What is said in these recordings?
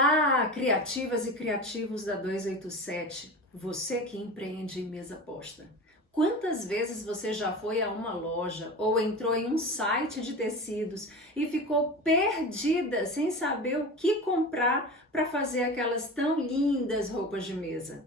Olá, criativas e criativos da 287, você que empreende em mesa posta. Quantas vezes você já foi a uma loja ou entrou em um site de tecidos e ficou perdida sem saber o que comprar para fazer aquelas tão lindas roupas de mesa?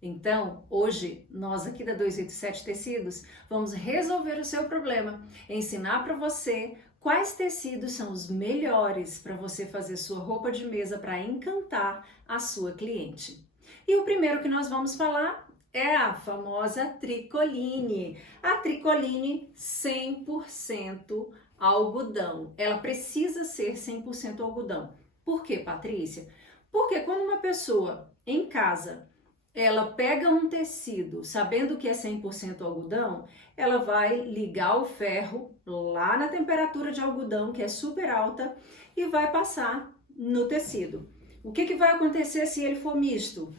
Então, hoje, nós aqui da 287 Tecidos vamos resolver o seu problema, ensinar para você quais tecidos são os melhores para você fazer sua roupa de mesa para encantar a sua cliente. E o primeiro que nós vamos falar é a famosa tricoline. A tricoline 100% algodão. Ela precisa ser 100% algodão. Por quê, Patrícia? Porque quando uma pessoa em casa ela pega um tecido, sabendo que é 100% algodão, ela vai ligar o ferro lá na temperatura de algodão, que é super alta, e vai passar no tecido. O que vai acontecer se ele for misto?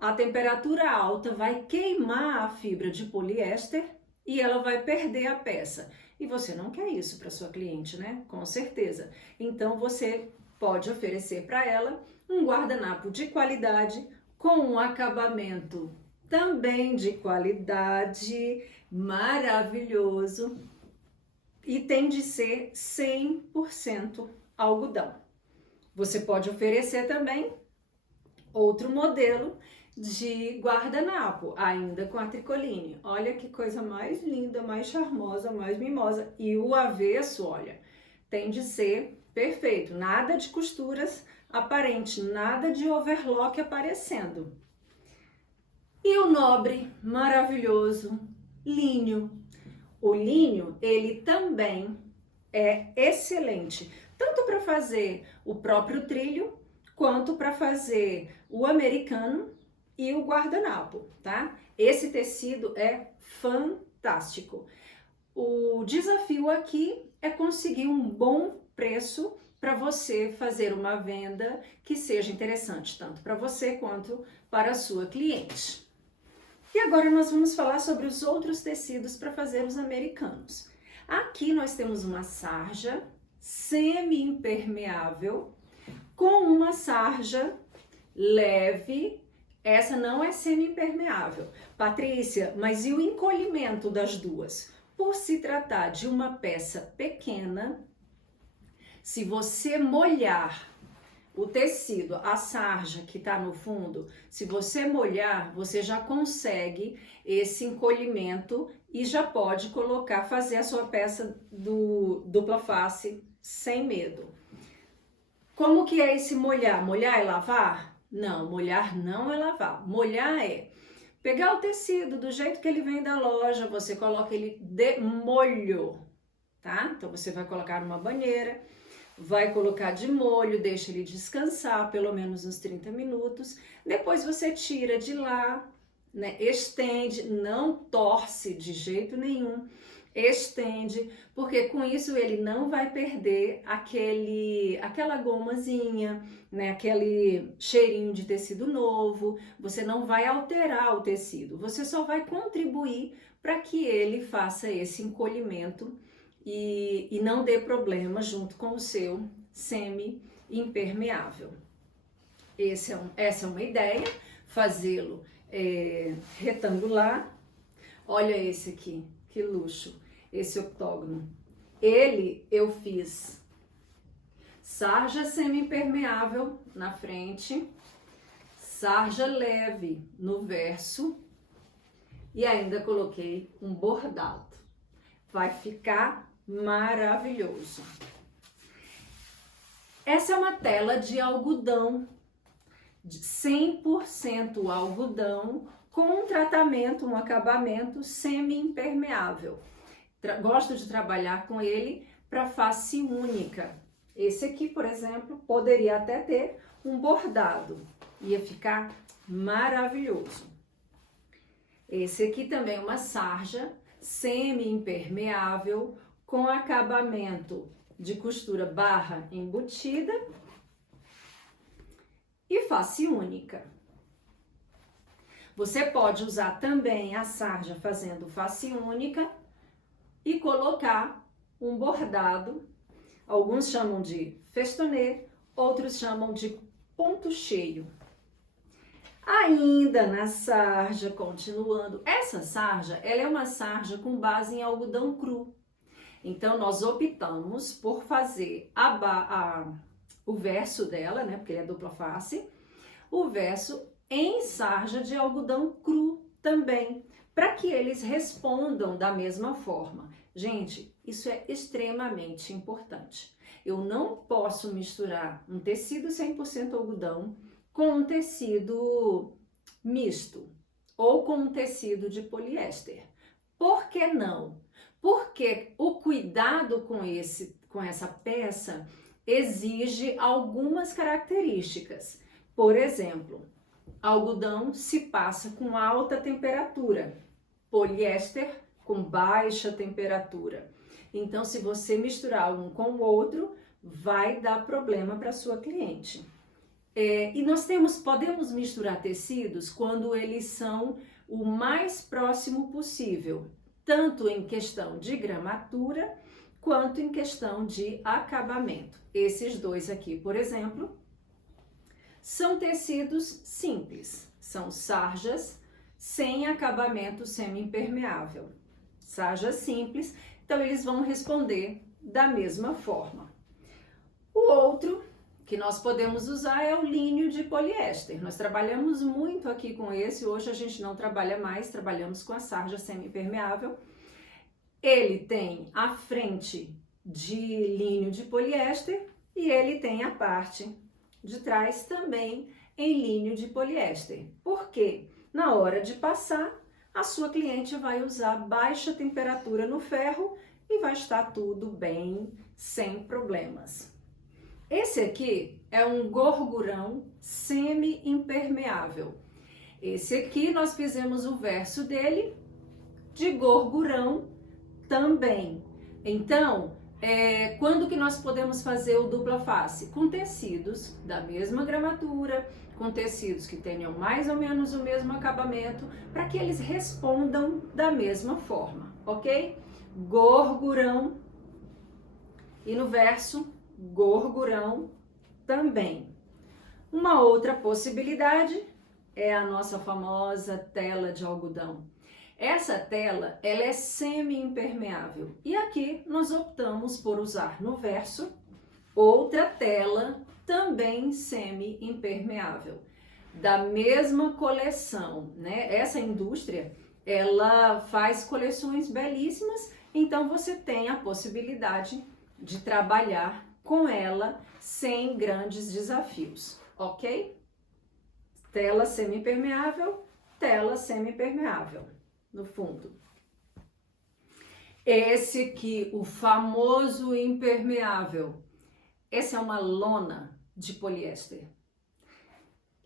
A temperatura alta vai queimar a fibra de poliéster e ela vai perder a peça. E você não quer isso para sua cliente, né? Com certeza. Então você pode oferecer para ela um guardanapo de qualidade, com um acabamento também de qualidade, maravilhoso, e tem de ser 100% algodão. Você pode oferecer também outro modelo de guardanapo, ainda com a tricoline. Olha que coisa mais linda, mais charmosa, mais mimosa. E o avesso, olha, tem de ser perfeito, nada de costuras aparente, nada de overlock aparecendo. E o nobre, maravilhoso, linho. O linho, ele também é excelente, tanto para fazer o próprio trilho, quanto para fazer o americano e o guardanapo, tá? Esse tecido é fantástico. O desafio aqui é conseguir um bom preço para você fazer uma venda que seja interessante, tanto para você quanto para a sua cliente. E agora nós vamos falar sobre os outros tecidos para fazer os americanos. Aqui nós temos uma sarja semi-impermeável com uma sarja leve. Essa não é semi-impermeável. Patrícia, mas e o encolhimento das duas? Por se tratar de uma peça pequena, se você molhar o tecido, a sarja que está no fundo, se você molhar, você já consegue esse encolhimento e já pode colocar, fazer a sua peça do dupla face sem medo. Como que é esse molhar? Molhar é lavar? Não, molhar não é lavar. Molhar é pegar o tecido do jeito que ele vem da loja, você coloca ele de molho, tá? Então você vai colocar numa banheira, vai colocar de molho, deixa ele descansar pelo menos uns 30 minutos. Depois você tira de lá, né? Estende, não torce de jeito nenhum. Estende, porque com isso ele não vai perder aquela gomazinha, né? Aquele cheirinho de tecido novo. Você não vai alterar o tecido, você só vai contribuir para que ele faça esse encolhimento e não dê problema junto com o seu semi-impermeável. Essa é uma ideia, fazê-lo retangular. Olha esse aqui, que luxo, esse octógono. Ele eu fiz sarja semi-impermeável na frente, sarja leve no verso e ainda coloquei um bordado. Vai ficar maravilhoso. Essa é uma tela de algodão, de 100% algodão, com um tratamento, um acabamento semi-impermeável. Gosto de trabalhar com ele para face única. Esse aqui, por exemplo, poderia até ter um bordado. Ia ficar maravilhoso. Esse aqui também é uma sarja semi-impermeável com acabamento de costura barra embutida e face única. Você pode usar também a sarja fazendo face única e colocar um bordado. Alguns chamam de festonê, outros chamam de ponto cheio. Ainda na sarja, continuando, essa sarja, ela é uma sarja com base em algodão cru. Então, nós optamos por fazer o verso dela, né, porque ele é dupla face, o verso em sarja de algodão cru também, para que eles respondam da mesma forma. Gente, isso é extremamente importante. Eu não posso misturar um tecido 100% algodão com um tecido misto ou com um tecido de poliéster. Por que não? Porque o cuidado com essa peça exige algumas características. Por exemplo, algodão se passa com alta temperatura, poliéster com baixa temperatura. Então, se você misturar um com o outro, vai dar problema para sua cliente. E nós podemos misturar tecidos quando eles são o mais próximo possível, tanto em questão de gramatura, quanto em questão de acabamento. Esses dois aqui, por exemplo, são tecidos simples, são sarjas sem acabamento semi-impermeável. Sarjas simples, então eles vão responder da mesma forma. O outro que nós podemos usar é o linho de poliéster. Nós trabalhamos muito aqui com esse, hoje a gente não trabalha mais, trabalhamos com a sarja semi-impermeável. Ele tem a frente de linho de poliéster e ele tem a parte de trás também em linho de poliéster. Por quê? Na hora de passar, a sua cliente vai usar baixa temperatura no ferro e vai estar tudo bem, sem problemas. Esse aqui é um gorgurão semi-impermeável. Esse aqui nós fizemos o verso dele de gorgurão também. Então, quando que nós podemos fazer o dupla face? Com tecidos da mesma gramatura, com tecidos que tenham mais ou menos o mesmo acabamento, para que eles respondam da mesma forma, ok? Gorgurão. E no verso, gorgurão também. Uma outra possibilidade é a nossa famosa tela de algodão. Essa tela, ela é semi-impermeável e aqui nós optamos por usar no verso outra tela também semi-impermeável, da mesma coleção, né? Essa indústria, ela faz coleções belíssimas, então você tem a possibilidade de trabalhar com ela sem grandes desafios, ok? Tela semi-impermeável, tela semi-impermeável no fundo. Esse aqui, o famoso impermeável, essa é uma lona de poliéster.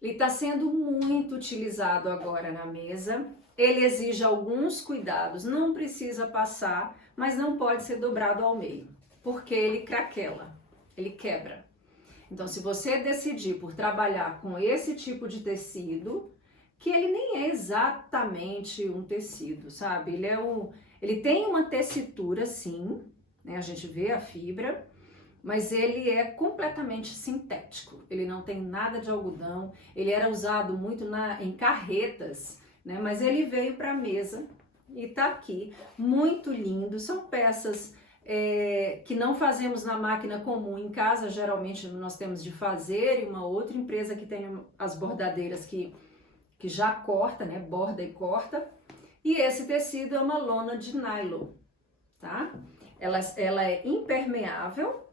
Ele está sendo muito utilizado agora na mesa. Ele exige alguns cuidados, não precisa passar, mas não pode ser dobrado ao meio, porque ele craquela, ele quebra. Então, se você decidir por trabalhar com esse tipo de tecido, que ele nem é exatamente um tecido, sabe? Ele tem uma tessitura, sim, né? A gente vê a fibra, mas ele é completamente sintético. Ele não tem nada de algodão. Ele era usado muito em carretas, né? Mas ele veio para a mesa e tá aqui, muito lindo. São peças que não fazemos na máquina comum. Em casa, geralmente, nós temos de fazer, e uma outra empresa que tem as bordadeiras que já corta, né? Borda e corta. E esse tecido é uma lona de nylon, tá? Ela é impermeável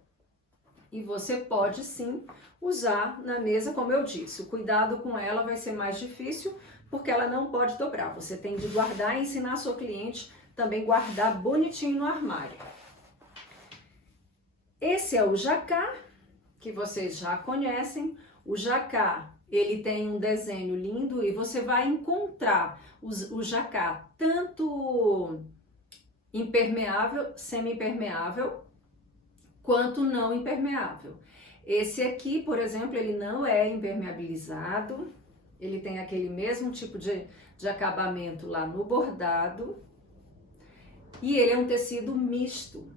e você pode sim usar na mesa, como eu disse. O cuidado com ela vai ser mais difícil porque ela não pode dobrar. Você tem de guardar e ensinar a sua cliente também guardar bonitinho no armário. Esse é o jacá, que vocês já conhecem. O jacá, ele tem um desenho lindo e você vai encontrar o jacá tanto impermeável, semi-impermeável, quanto não impermeável. Esse aqui, por exemplo, ele não é impermeabilizado, ele tem aquele mesmo tipo de acabamento lá no bordado e ele é um tecido misto.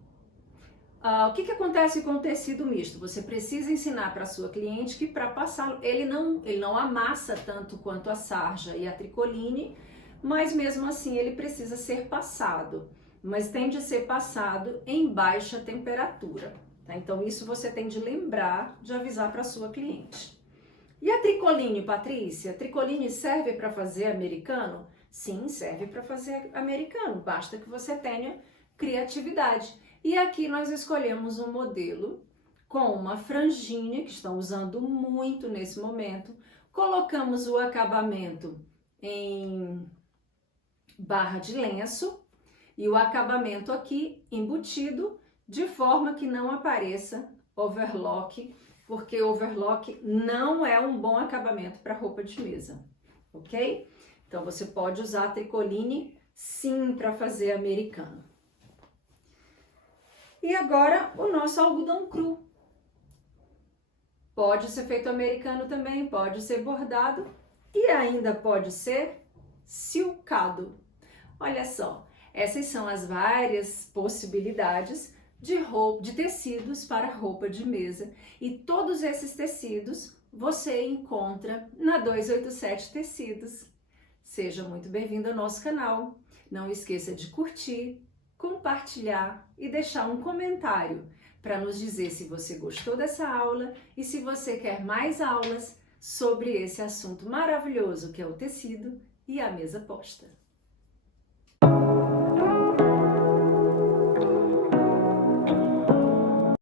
O que acontece com o tecido misto? Você precisa ensinar para a sua cliente que para passá-lo, ele não amassa tanto quanto a sarja e a tricoline, mas mesmo assim ele precisa ser passado, mas tem de ser passado em baixa temperatura, tá? Então isso você tem de lembrar de avisar para a sua cliente. E a tricoline, Patrícia? A tricoline serve para fazer americano? Sim, serve para fazer americano, basta que você tenha criatividade. E aqui nós escolhemos um modelo com uma franjinha, que estão usando muito nesse momento. Colocamos o acabamento em barra de lenço e o acabamento aqui embutido, de forma que não apareça overlock, porque overlock não é um bom acabamento para roupa de mesa, ok? Então você pode usar a tricoline sim para fazer americano. E agora o nosso algodão cru. Pode ser feito americano também, pode ser bordado e ainda pode ser silcado. Olha só, essas são as várias possibilidades de tecidos para roupa de mesa, e todos esses tecidos você encontra na 287 Tecidos. Seja muito bem-vindo ao nosso canal. Não esqueça de curtir, compartilhar e deixar um comentário para nos dizer se você gostou dessa aula e se você quer mais aulas sobre esse assunto maravilhoso que é o tecido e a mesa posta.